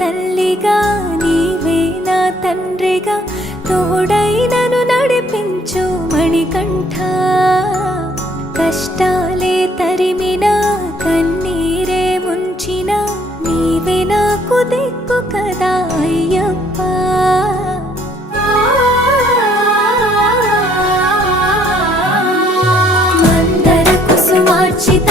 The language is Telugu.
తల్లిగా నీవే నా తండ్రిగా తోడై నన్ను నడిపించు మణికంఠ. కష్టాలే తరిమినా కన్నీరే ముంచినా నీవే నాకు దిక్కు కదా అయ్యప్ప. మందర కుసుమార్చిత